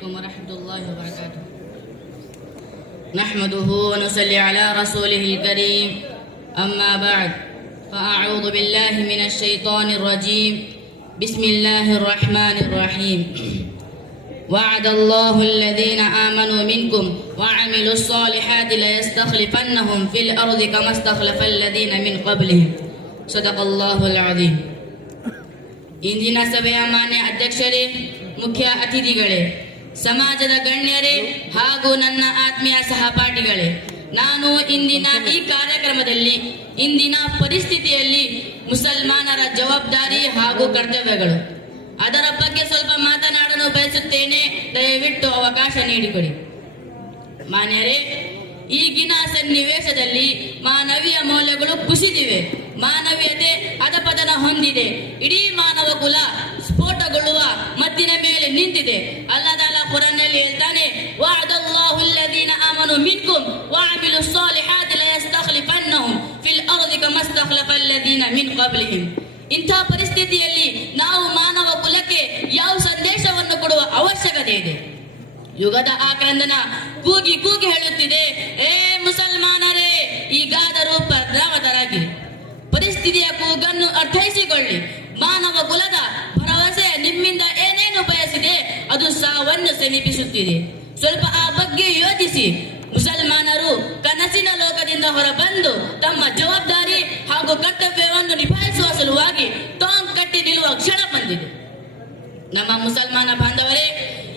عليكم ورحمة الله وبركاته نحمده ونصلي على رسوله الكريم أما بعد فأعوذ بالله من الشيطان الرجيم بسم الله الرحمن الرحيم وعد الله الذين آمنوا منكم وعملوا الصالحات ليستخلفنهم في الأرض كما استخلف الذين من قبلهم صدق الله العظيم ಇಂದಿನ ಸಭೆಯ ಮಾನ್ಯ ಅಧ್ಯಕ್ಷರೇ ಮುಖ್ಯ ಅತಿಥಿಗಳೇ ಸಮಾಜದ ಗಣ್ಯರೇ ಹಾಗೂ ನನ್ನ ಆತ್ಮೀಯ ಸಹಪಾಠಿಗಳೇ, ನಾನು ಇಂದಿನ ಈ ಕಾರ್ಯಕ್ರಮದಲ್ಲಿ, ಇಂದಿನ ಪರಿಸ್ಥಿತಿಯಲ್ಲಿ ಮುಸಲ್ಮಾನರ ಜವಾಬ್ದಾರಿ ಹಾಗೂ ಕರ್ತವ್ಯಗಳು. ಅದರ ಬಗ್ಗೆ ಸ್ವಲ್ಪ ಮಾತನಾಡಲು ಬಯಸುತ್ತೇನೆ, ದಯವಿಟ್ಟು ಅವಕಾಶ ನೀಡಿಕೊಡಿ. ಮಾನ್ಯರೇ, ಈಗಿನ ಸನ್ನಿವೇಶದಲ್ಲಿ ಮಾನವೀಯ ಮೌಲ್ಯಗಳು ಕುಸಿದಿವೆ. ಮಾನವೀಯತೆ ಅಧಪತನ ಹೊಂದಿದೆ. ಇಡೀ ಮಾನವ ಕುಲ ಸ್ಫೋಟಗೊಳ್ಳುವ ಮದ್ದಿನ ಮೇಲೆ ನಿಂತಿದೆ. ಅಲ್ಲದಲ್ಲ ಕುರಾನ್ನಲ್ಲಿ ಹೇಳ್ತಾನೆ ವಅದಲ್ಲಾಹು ಅಲ್ಲದೀನ ಆಮನು ಮಿನ್ಕುಂ ವಅಮಿಲು ಸ್ಸಾಲಿಹಾತಿ ಲಯಸ್ತಖ್ಲಿಫನ್ನಹುಂ ಫಿಲ್ ಅರ್ದಿ ಕಮಾ ಮಿನ್ ಕಬ್ಲಿಹಿಂ ಇಂಥ ಪರಿಸ್ಥಿತಿಯಲ್ಲಿ ನಾವು ಮಾನವ ಕುಲಕ್ಕೆ ಯಾವ ಸಂದೇಶವನ್ನು ಕೊಡುವ ಅವಶ್ಯಕತೆ ಇದೆ? ಯುಗದ ಆಕ್ರಂದನ ಕೂಗಿ ಕೂಗಿ ಹೇಳುತ್ತಿದೆ, ಏ ಮುಸಲ್ಮಾನರೇ ಈಗಾದರೂ ಪ್ರಜ್ಞಾವತರಾಗಿ ಪರಿಸ್ಥಿತಿಯ ಕೂಗನ್ನು ಅರ್ಥೈಸಿಕೊಳ್ಳಿ. ಮಾನವ ಕುಲದ ಭರವಸೆ ನಿಮ್ಮಿಂದ ಏನೇನು ಬಯಸಿದೆ ಅದು ಸಾವನ್ನು ಸಮೀಪಿಸುತ್ತಿದೆ. ಸ್ವಲ್ಪ ಆ ಬಗ್ಗೆ ಯೋಚಿಸಿ. ಮುಸಲ್ಮಾನರು ಕನಸಿನ ಲೋಕದಿಂದ ಹೊರಬಂದು ತಮ್ಮ ಜವಾಬ್ದಾರಿ ಹಾಗೂ ಕರ್ತವ್ಯವನ್ನು ನಿಭಾಯಿಸುವ ಸಲುವಾಗಿ ಟಾಂಗ್ ಕಟ್ಟಿ ನಿಲ್ಲುವ ಕ್ಷಣ ಬಂದಿದೆ. ನಮ್ಮ ಮುಸಲ್ಮಾನ ಬಾಂಧವರೇ,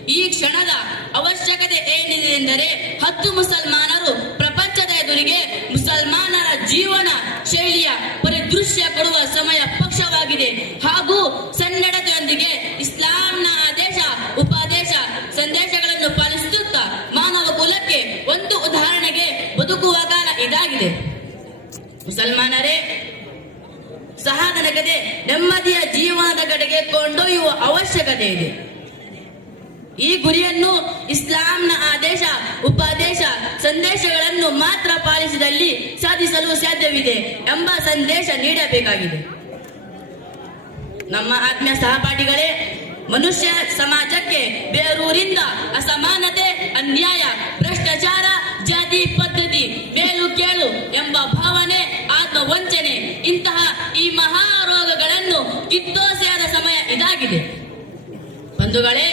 ಈ ಕ್ಷಣದ ಅವಶ್ಯಕತೆ ಏನಿದೆ ಎಂದರೆ ಹತ್ತು ಮುಸಲ್ಮಾನರು ಪ್ರಪಂಚದ ಎದುರಿಗೆ ಮುಸಲ್ಮಾನರ ಜೀವನ ಶೈಲಿಯ ಪರಿದೃಶ್ಯ ಕೊಡುವ ಸಮಯ ಪಕ್ಷವಾಗಿದೆ ಹಾಗೂ ಸನ್ನಡತೆಯೊಂದಿಗೆ ಇಸ್ಲಾಂನ ಆದೇಶ ಉಪದೇಶ ಸಂದೇಶಗಳನ್ನು ಪಾಲಿಸುತ್ತಾ ಮಾನವ ಕುಲಕ್ಕೆ ಒಂದು ಉದಾಹರಣೆಗೆ ಬದುಕುವ ಕಾಲ ಇದಾಗಿದೆ ಮುಸಲ್ಮಾನರೇ, ಸಹನಗದೆ, ನೆಮ್ಮದಿಯ ಜೀವನದ ಕಡೆಗೆ ಕೊಂಡೊಯ್ಯುವ ಅವಶ್ಯಕತೆ ಇದೆ. ಈ ಗುರಿಯನ್ನು ಇಸ್ಲಾಂನ ಆದೇಶ, ಉಪದೇಶ, ಸಂದೇಶಗಳನ್ನು ಮಾತ್ರ ಪಾಲಿಸಿದಲ್ಲಿ ಸಾಧಿಸಲು ಸಾಧ್ಯವಿದೆ ಎಂಬ ಸಂದೇಶ ನೀಡಬೇಕಾಗಿದೆ. ನಮ್ಮ ಆತ್ಮೀಯ ಸಹಪಾಠಿಗಳೇ, ಮನುಷ್ಯ ಸಮಾಜಕ್ಕೆ ಬೇರೂರಿಂದ ಅಸಮಾನತೆ, ಅನ್ಯಾಯ, ಭ್ರಷ್ಟಾಚಾರ ಕಿತ್ತೋಸೆಯಾದ ಸಮಯ ಇದಾಗಿದೆ. ಬಂಧುಗಳೇ,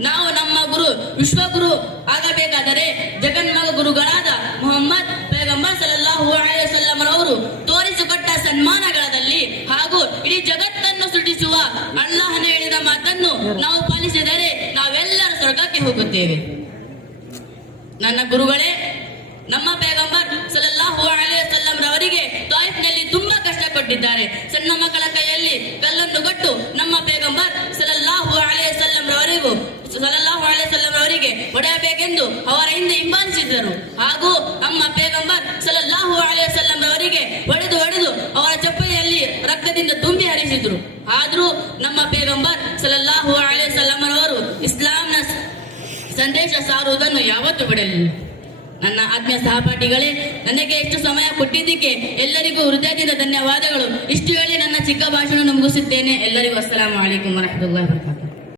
ನಾವು ನಮ್ಮ ಗುರು, ವಿಶ್ವಗುರು ಆಗಬೇಕಾದರೆ ಜಗನ್ಮಗ ಗುರುಗಳಾದ ಮೊಹಮ್ಮದ್ ಪೈಗಂಬರ್ ವಸಲ್ಲಂ ರವರು ತೋರಿಸಿಕೊಟ್ಟ ಸನ್ಮಾನಗಳಲ್ಲಿ ಹಾಗೂ ಇಡೀ ಜಗತ್ತನ್ನು ಸೃಷ್ಟಿಸುವ ಅಲ್ಲಾಹನ ಹೇಳಿದ ಮಾತನ್ನು ನಾವು ಪಾಲಿಸಿದರೆ ನಾವೆಲ್ಲರೂ ಸ್ವರ್ಗಕ್ಕೆ ಹೋಗುತ್ತೇವೆ. ನನ್ನ ಗುರುಗಳೇ, ನಮ್ಮ ಪೈಗಂಬರ್ ಸಲಹು ಅಲೈಹಿ ಅವರಿಗೆ ರವರಿಗೆ ತಾಯಿಫ್ನಲ್ಲಿ ತುಂಬಾ ಕಷ್ಟ ಕೊಟ್ಟಿದ್ದಾರೆ ಸಣ್ಣ ಮಕ್ಕಳ ಕೈಯಲ್ಲಿ ಕಲ್ಲನ್ನು ಕೊಟ್ಟು ನಮ್ಮ ಪೇಗಂಬರ್ ಸಲಲ್ಲಾಹು ಅಲೈಹಿ ಸಲ್ಲಂ ರವರಿಗೂ ಸಲ್ಲಲ್ಲಾಹು ಸಲ್ಲಂರವರಿಗೆ ಹೊಡೆಯಬೇಕೆಂದು ಅವರ ಹಿಂದೆ ಹಿಂಬಾಲಿಸಿದ್ದರು. ಹಾಗೂ ನಮ್ಮ ಪೇಗಂಬರ್ ಸಲಲ್ಲಾಹು ಅಲೈಹಿ ಸಲ್ಲಂರವರಿಗೆ ಹೊಡೆದು ಹೊಡೆದು ಅವರ ಚಪ್ಪಲಿಯಲ್ಲಿ ರಕ್ತದಿಂದ ತುಂಬಿ ಹರಿಸಿದ್ರು. ಆದ್ರೂ ನಮ್ಮ ಪೇಗಂಬರ್ ಸಲಲ್ಲಾಹು ಅಲೈಹಿ ಸಲ್ಲಂರವರು ಇಸ್ಲಾಂನ ಸಂದೇಶ ಸಾರುವುದನ್ನು ಯಾವತ್ತೂ ಬಿಡಲಿಲ್ಲ. ನನ್ನ ಆತ್ಮೀಯ ಸಹಪಾಠಿಗಳೇ, ನನಗೆ ಎಷ್ಟು ಸಮಯ ಕೊಟ್ಟಿದ್ದಕ್ಕೆ ಎಲ್ಲರಿಗೂ ಹೃದಯದಿಂದ ಧನ್ಯವಾದಗಳು. ಇಷ್ಟು ಹೇಳಿ ಚಿಕ್ಕ ಭಾಷಣ ಮುಗಿಸುತ್ತೇನೆ ಎಲ್ಲರಿಗೂ ಅಸ್ಸಲಾಂ ವಲೈಕುಂ ವರಹಮತುಲ್ಲಾಹಿ ವಬರಕಾತು